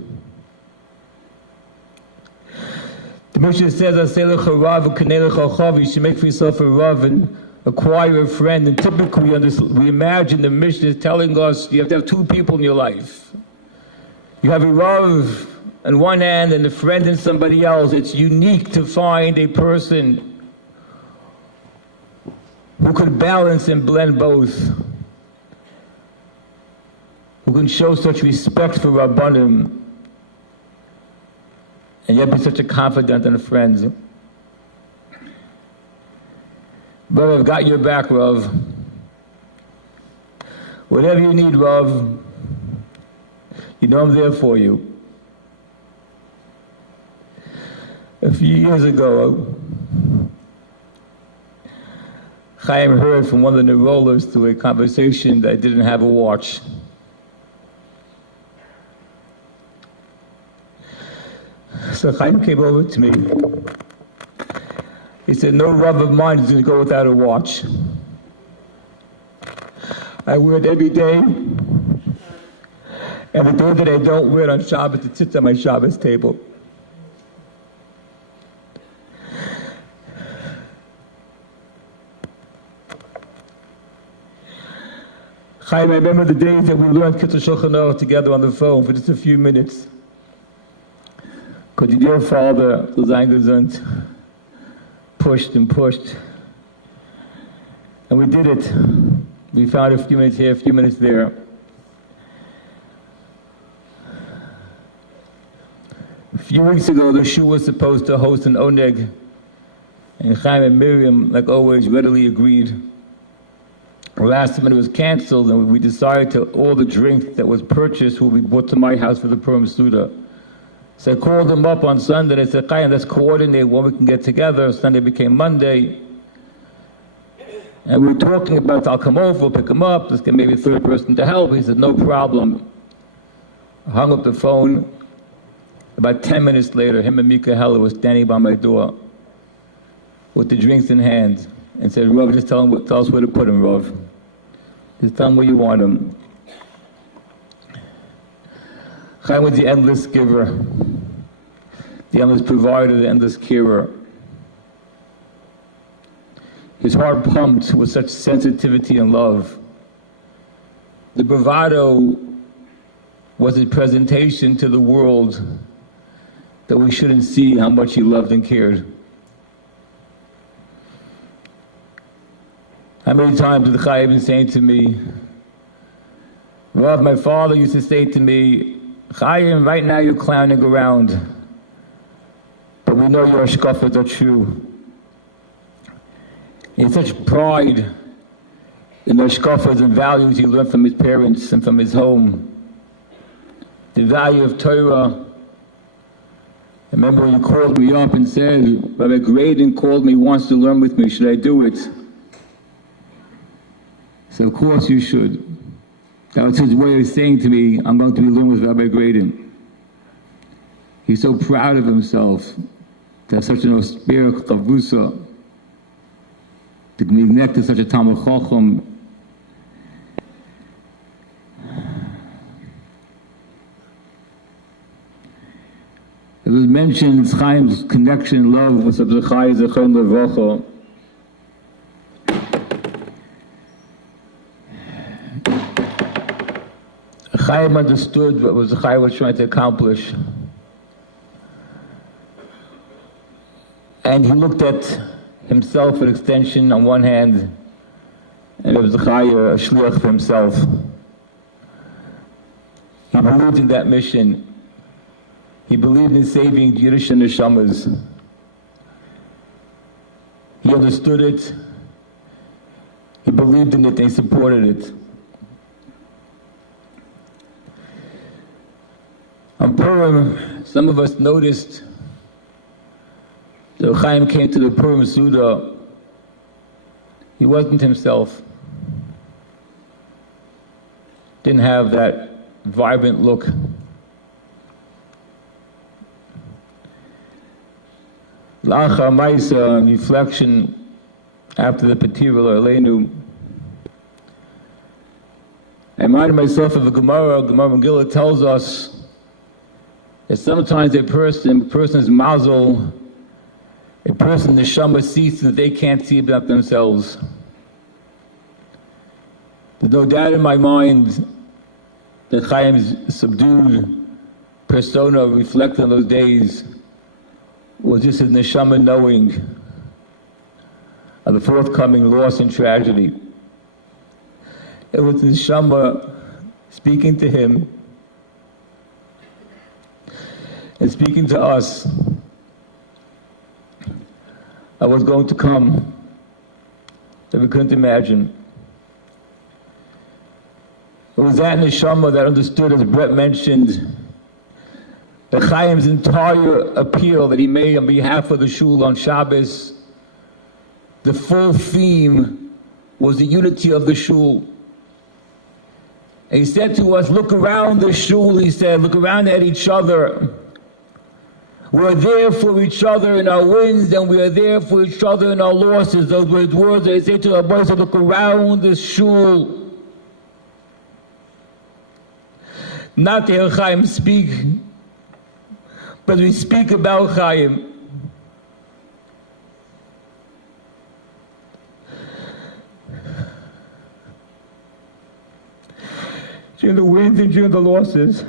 The Mishnah says, "Aselecha Rav u'kanelecha chav." You should make for yourself a Rav and acquire a friend. And typically, we imagine the Mishnah is telling us you have to have two people in your life. You have a Rav on one hand and a friend in somebody else. It's unique to find a person who could balance and blend both, who can show such respect for Rabbanim, and yet be such a confidant and a friend. But I've got your back, Rav. Whatever you need, Rav, you know I'm there for you. A few years ago, Chaim heard from one of the enrollers through a conversation that I didn't have a watch. So Chaim came over to me. He said, no Rav of mine is going to go without a watch. I wear it every day. And the day that I don't wear it on Shabbos, it sits on my Shabbos table. Chaim, I remember the days that we learned Kitzur Shulchan Aruch together on the phone for just a few minutes. Because your dear father, Zayin Gesund, pushed and pushed. And we did it. We found a few minutes here, a few minutes there. A few weeks ago, the shul was supposed to host an oneg. And Chaim and Miriam, like always, readily agreed. Last minute it was canceled, and we decided to all the drinks that was purchased will be brought to my house for the Purim Suda. So I called them up on Sunday and I said, Chaim, let's coordinate when we can get together. Sunday became Monday. And we were talking about, I'll come over, pick him up, let's get maybe a third person to help. He said, no problem. I hung up the phone. About 10 minutes later, him and Mika Heller were standing by my door with the drinks in hand and said, Rav, just tell us where to put him, Rav. Just tell him where you want him. Chaim was the endless giver, the endless provider, the endless carer. his heart pumped with such sensitivity and love. The bravado was his presentation to the world that we shouldn't see how much he loved and cared. How many times did the Chaim been saying to me, Rav, my father used to say to me, Chaim, right now you're clowning around, but we know your hashkafas are true. He had such pride in the hashkafas and values he learned from his parents and from his home. The value of Torah. I remember when he called me up and said, Rabbi Graydon called me, wants to learn with me, should I do it? So of course you should. That was his way of saying to me, I'm going to be learning with Rabbi Graydon. He's so proud of himself to have such an austere chavusa, to connect to such a Talmid Chacham. It was mentioned Chaim's connection and love with Rabbi Chaim Elefant. Chaim understood what was Chaim was trying to accomplish. And he looked at himself an extension on one hand, and Rabbi Chaim a shliach for himself. He believed in that mission. He believed in saving Yiddish and neshamas. He understood it. He believed in it and he supported it. On Purim, some of us noticed that Chaim came to the Purim Suda. He wasn't himself. Didn't have that vibrant look. L'achar Maisa, reflection after the Petira Leinu. I reminded myself of a Gemara Megillah tells us that sometimes a person's mazel, a person's neshama sees that they can't see about themselves. There's no doubt in my mind that Chaim's subdued persona reflecting on those days was just his neshama knowing of the forthcoming loss and tragedy. It was his neshama speaking to him and speaking to us of what's going to come that we couldn't imagine. It was that neshama that understood, as Brett mentioned, that Chaim's entire appeal that he made on behalf of the shul on Shabbos, the full theme was the unity of the shul. And he said to us, look around the shul, he said, look around at each other. We're there for each other in our wins, and we are there for each other in our losses. Those were words that he said to our boys, look around the shul. Not to hear Chaim speak, but we speak about Chaim. During the wins and during the losses,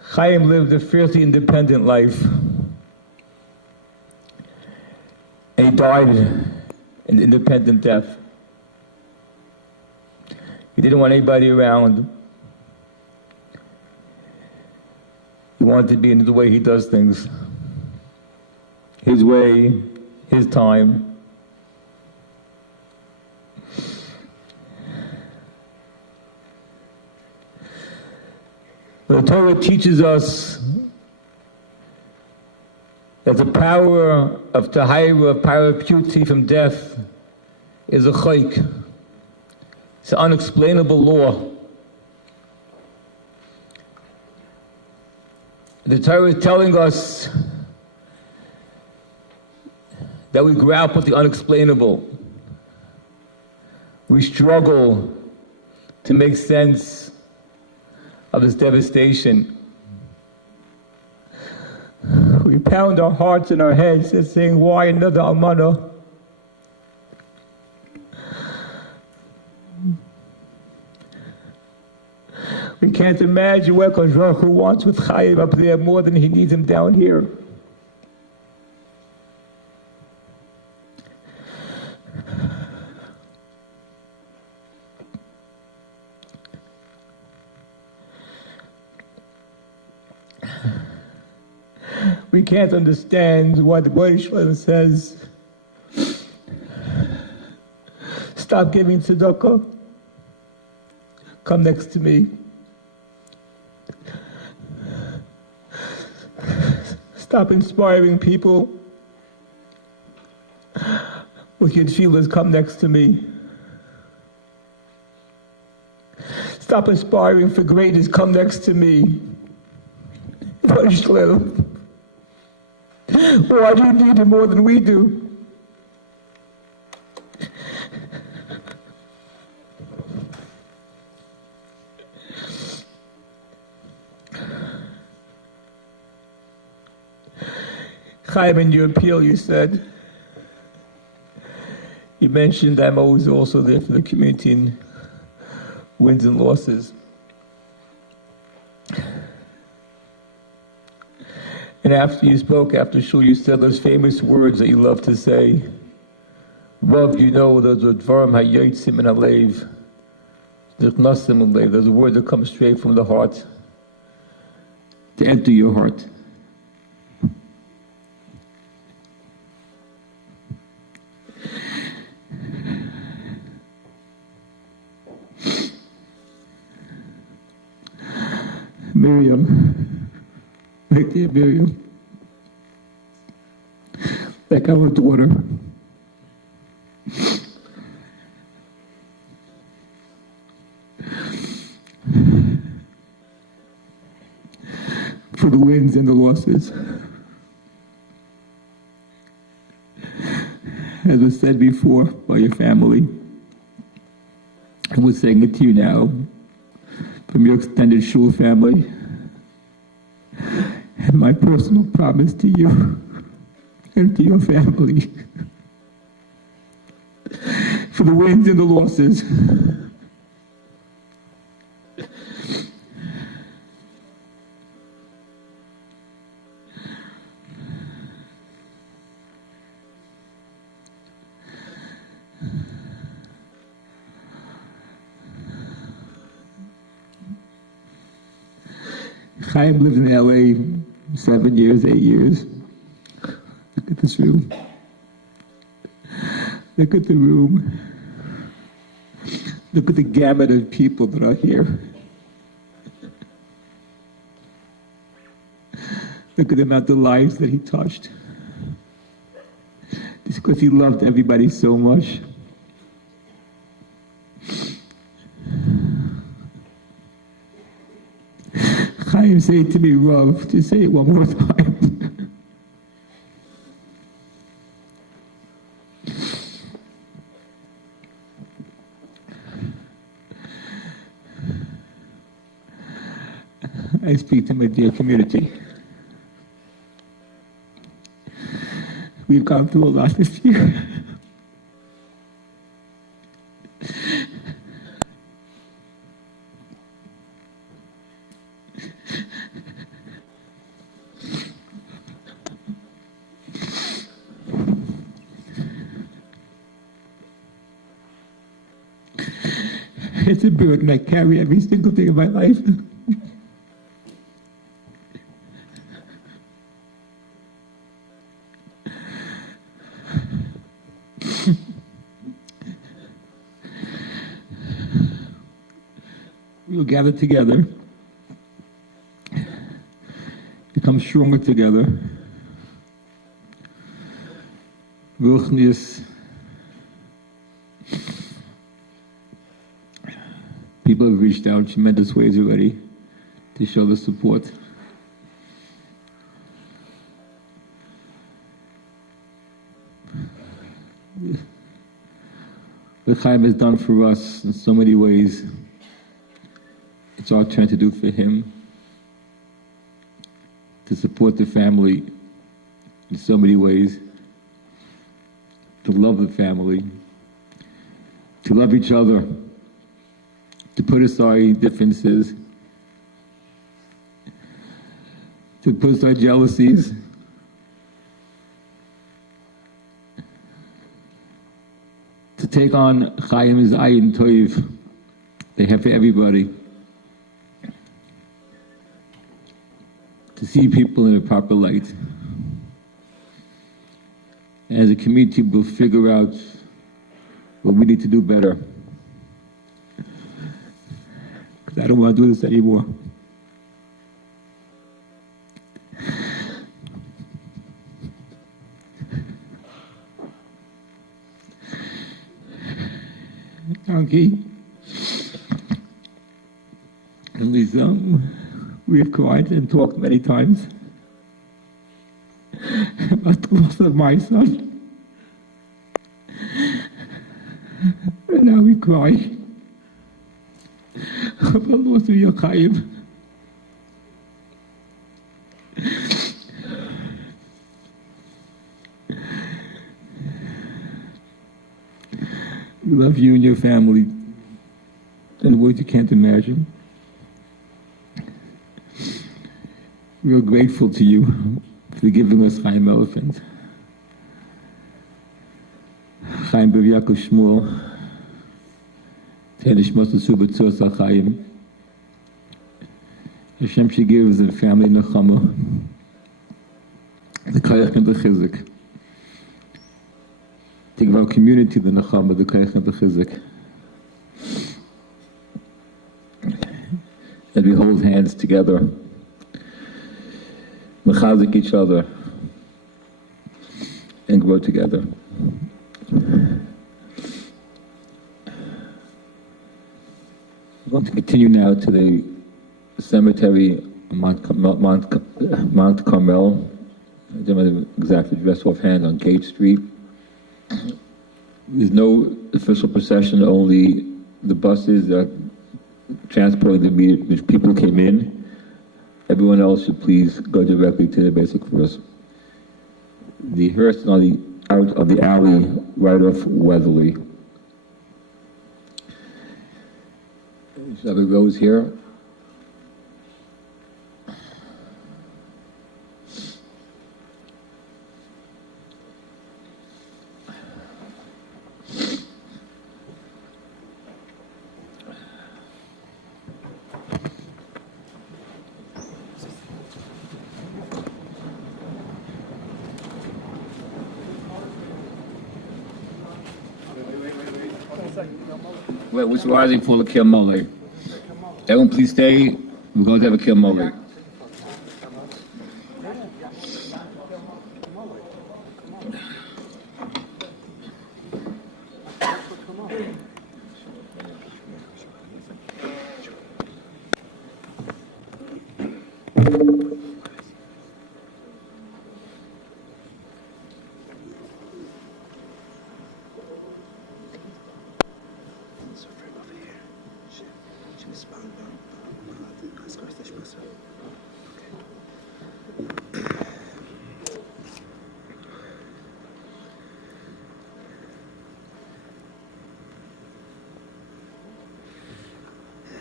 Chaim lived a fiercely independent life. And he died an independent death. He didn't want anybody around. He wanted to be in the way he does things. His way, his time. The Torah teaches us that the power of tahira, of power of purity from death, is a chayk. It's an unexplainable law. The Torah is telling us that we grapple with the unexplainable. We struggle to make sense of this devastation. We pound our hearts and our heads and saying, why another almana? We can't imagine what Kosh Baruch Hu wants with Chaim up there more than he needs him down here. We can't understand why the Boish says, stop giving tzedakah, come next to me. Stop inspiring people with your tefillahs, come next to me. Stop inspiring for greatness, come next to me. Why do you need him more than we do? Chaim, in your appeal, you said, you mentioned I'm always also there for the community in wins and losses. And after you spoke, after shul, you said those famous words that you love to say. Rav, you know, those are dvarim hayotzim min halev, nichnasim min halev. Those are words that come straight from the heart to enter your heart. Miriam, right there, Miriam, like our daughter. For the wins and the losses. As was said before by your family, and we're saying it to you now, from your extended shul family, and my personal promise to you and to your family, for the wins and the losses. Chaim lived in LA 7 years, 8 years. Look at this room. Look at the room. Look at the gamut of people that are here. Look at the amount of lives that he touched. Just because he loved everybody so much. Chaim said to me, Rav, just say it one more time. I speak to my dear community. We've gone through a lot this year. It's a burden I carry every single day of my life. We will gather together, become stronger together. Ruchnius. People have reached out in tremendous ways already to show the support. What Chaim has done for us in so many ways, it's our turn to do for him, to support the family in so many ways, to love the family, to love each other, to put aside differences, to put aside jealousies, to take on Chaim's Ayin Toiv they have for everybody, to see people in a proper light. And as a community, we'll figure out what we need to do better. Because I don't want to do this anymore. Okay. And Lisa, we've cried and talked many times about the loss of my son. And now we cry about the loss of your Chaim. We love you and your family in ways you can't imagine. We are grateful to you for giving us Chaim Elefant. Chaim Ber Yaakov Shmuel, Tenishmos Subatzos Chaim. Hashem should give the family Nechama, the Kayach and the Chizuk. To give our community the Nechama, the Kayach and the Chizuk. And we hold hands together, mechazik each other, and grow together. I want to continue now to the cemetery Mount Carmel. I don't know the exact address offhand, on Gate Street. There's no official procession, only the buses that transporting the people came in. Everyone else should please go directly to the basic force. The hearse is on the out of the alley right off Weatherly. So have a rose here. Wait, what's rising for the Kil Mole? Everyone please stay. We're going to have a Kil Mole.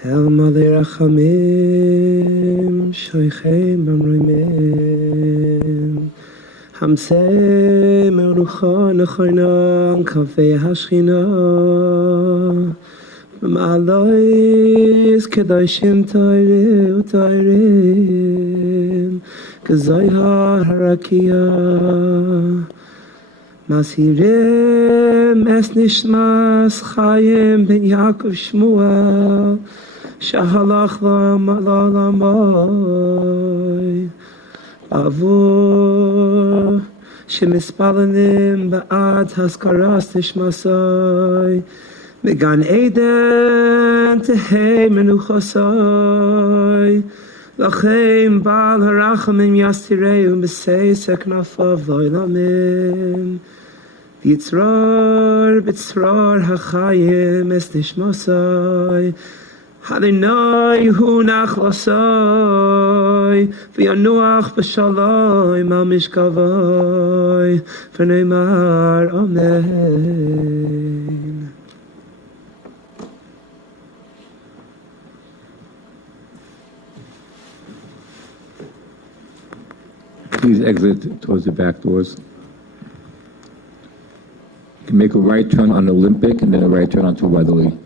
El Malei Rachamim, Shoichem Bamroimim, Hamsei Merucha Nechoinon, Kavei Hashchina, B'ma'alois Kedoshim Toire Utoirim, Gezoyha Harakia, Masirim Es Nishmas Chaim Ben Yaakov Shmuel, Shahalach La'olamai, Avur Shemispalanim Ba'ad Haskaras Nishmasai, Megan Eden Tehei Menuchasai, Lachem Baal Harachamim Yastireu B'sei Seknafav Loilamim, Yitzrar B'tzrar HaChayim Es Nishmasai, Hadinai Hu Nachlasai, וינוח בשלום על משכבוי, ונאמר אמן. Please exit towards the back doors. You can make a right turn on Olympic and then a right turn onto Weatherly.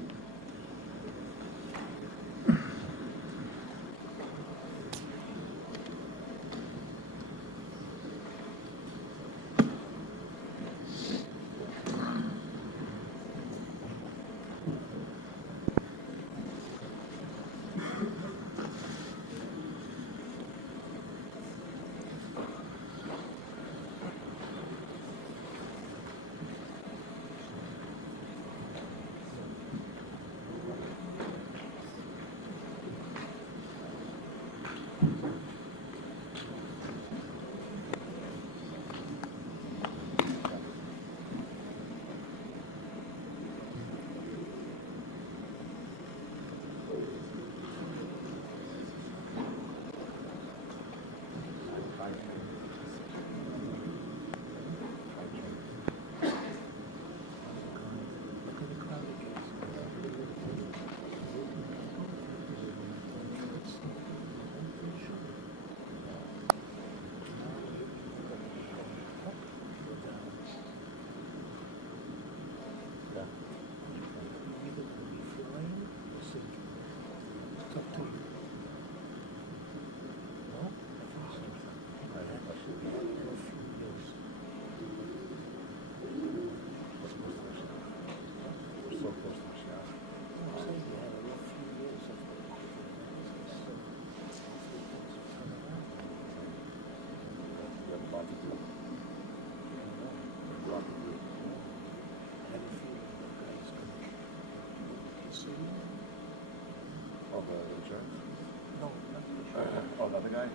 guy?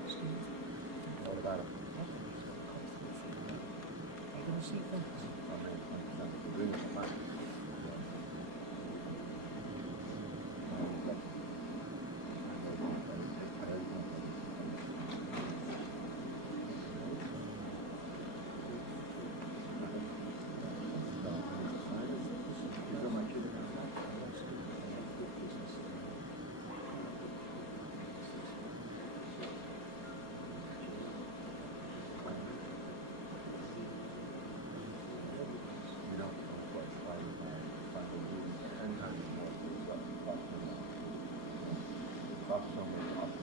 What about him? Are you going to see them?